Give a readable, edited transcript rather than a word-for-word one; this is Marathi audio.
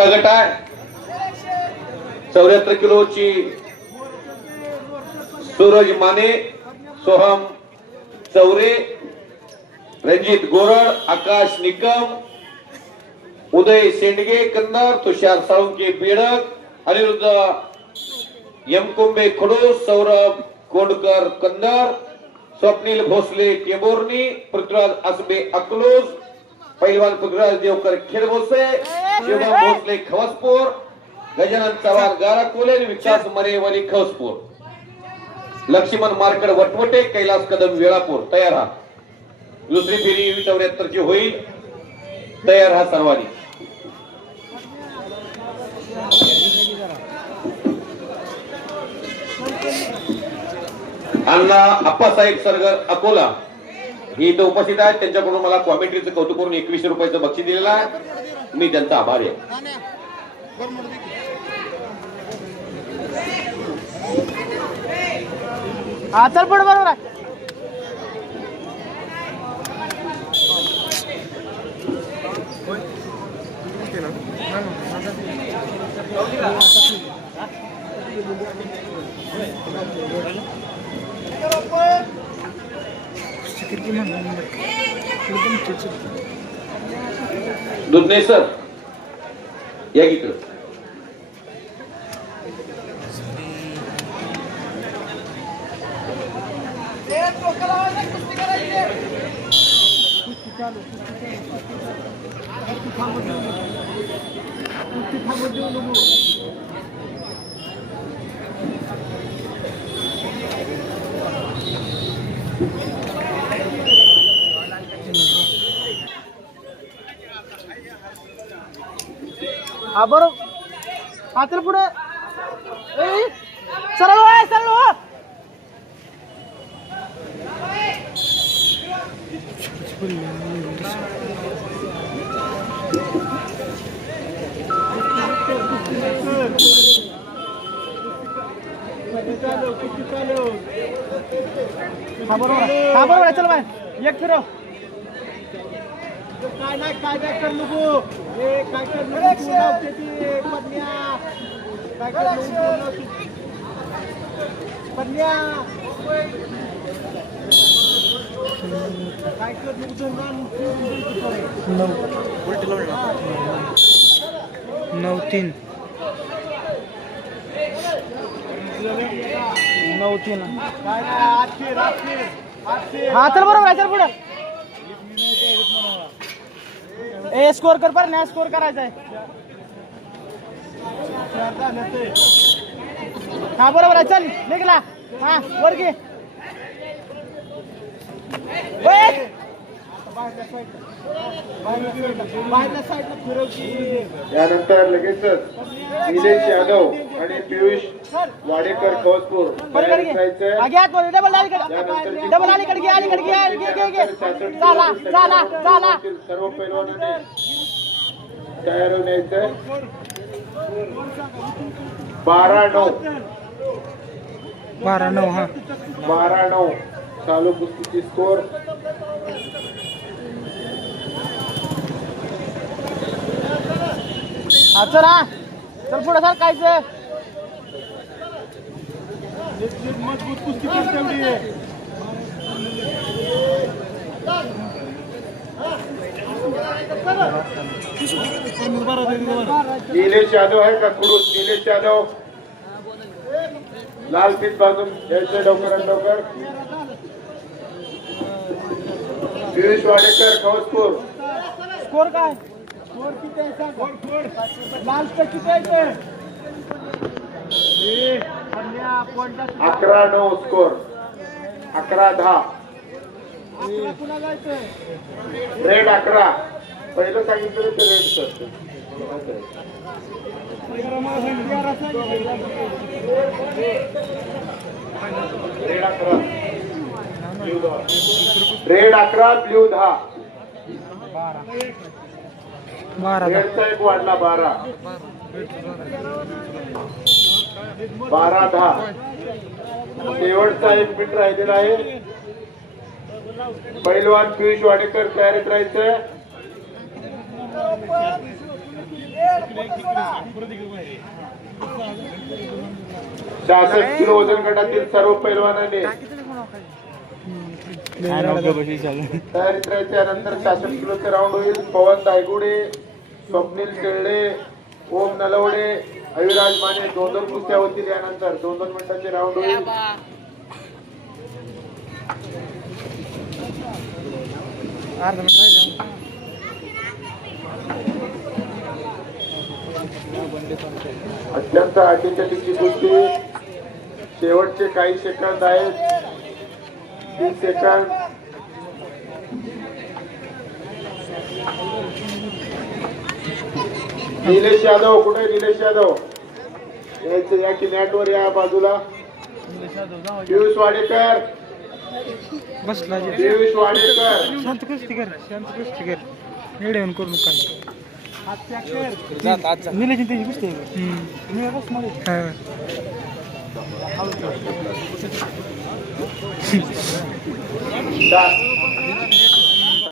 मोठा गट आहे 74 किलोची सूरज माने, सोहम चौरे, रणजित गोरड, आकाश निकम, उदय सेंडगे कंधार, तुषार साळुंके बेडक, अनिरुद्ध यमकुंबे खडूस, सौरभ कोंडकर कंधार, स्वप्नील भोसले केबोर्नी, पृथ्वीराज आसबे अकलूज, पैलवान पृथ्वीराज देवकर खेडभोसे, शिवराम भोसले खवसपूर, गजानन चव्हाण गाराकोले, विकास मरेवाली खवसपूर, लक्ष्मण मार्कड वटवटे, कैलास कदम वेळापूर. तयार हा. दुसरी फेरी 74 ची होईल. तयार हा सर्वांनी. अण्णा आप्पासाहेब सरगर अकोला ही इथं उपस्थित आहेत. त्यांच्याकडून मला कॉमेंट्रीचं कौतुक करून 21 रुपयाचं बक्षीस दिलेलं आहे. मी त्यांचा आभारी आहे. चल पुढे बरोबर आहे. दुधने सर या इकडं. हा बरोबर. हा चल पुढे. सरळ हो, सरळ हो. हा बरोबर आहे. चल बाय एक फिरव. काय नाही कर नको. काय कर पन्या काय कर 9-3 हा चल बरोबर आहे. चल पुढे. ए स्कोर कर पर नाही स्कोर करायचा आहे. हा बरोबर आहे. चल निघला. हा वर घे. यानंतर लगेचच निलेश यादव आणि पियुष वाडेकर खवसपूर सर्व पैलवानांनी तयार होऊन यायचंय. 12-9 हा 12-9 चालू कुस्तीची स्कोर. चला चल पुढे सर कायचं मजबूत कुस्ती तेवढी आहे. निलेश यादव आहे का कुरुस? निलेश यादव लाल पीठ बाजून यायचं लवकरात लवकर. पियुष वाडेकर खवसपूर. स्कोर काय? स्कोर किती आहे? लाल किती आहे? 11-9 स्कोर. 11-10. रेड 11. पहिलं सांगितलं ते रेड सर. Red 11 blue 10. रेडचा एक वाढला 12. 12-10. शेवटचा एक मिनिट राहिलेला आहे. पैलवान पियुष वाडेकर तयारीत राहायचंय. 66 किलो वजन गटातील सर्व पैलवानांनी तयारीत राहायचे. नंतर 66 किलोचे राऊंड होईल. पवन दायगुडे, स्वप्नील शेळडे, ओम नलवडे, अविराज माने 2-2 कुस्त्या होतील. यानंतर 2-2 मिनिटाचे राऊंड होईल. अत्यंत अटीतटीची कुस्ती. शेवटचे काही सेकंद आहेत. 30 सेकंद. निलेश यादव कुठे? निलेश यादव यायचं या की मॅटवर या बाजूला. पियुष वाडेकर, बसला पियुष वाडेकर, शांत कुस्ती कर, शांत कुस्ती कर, एवढे येऊन करू नका. निलेश त्याची कुस्ती आहे.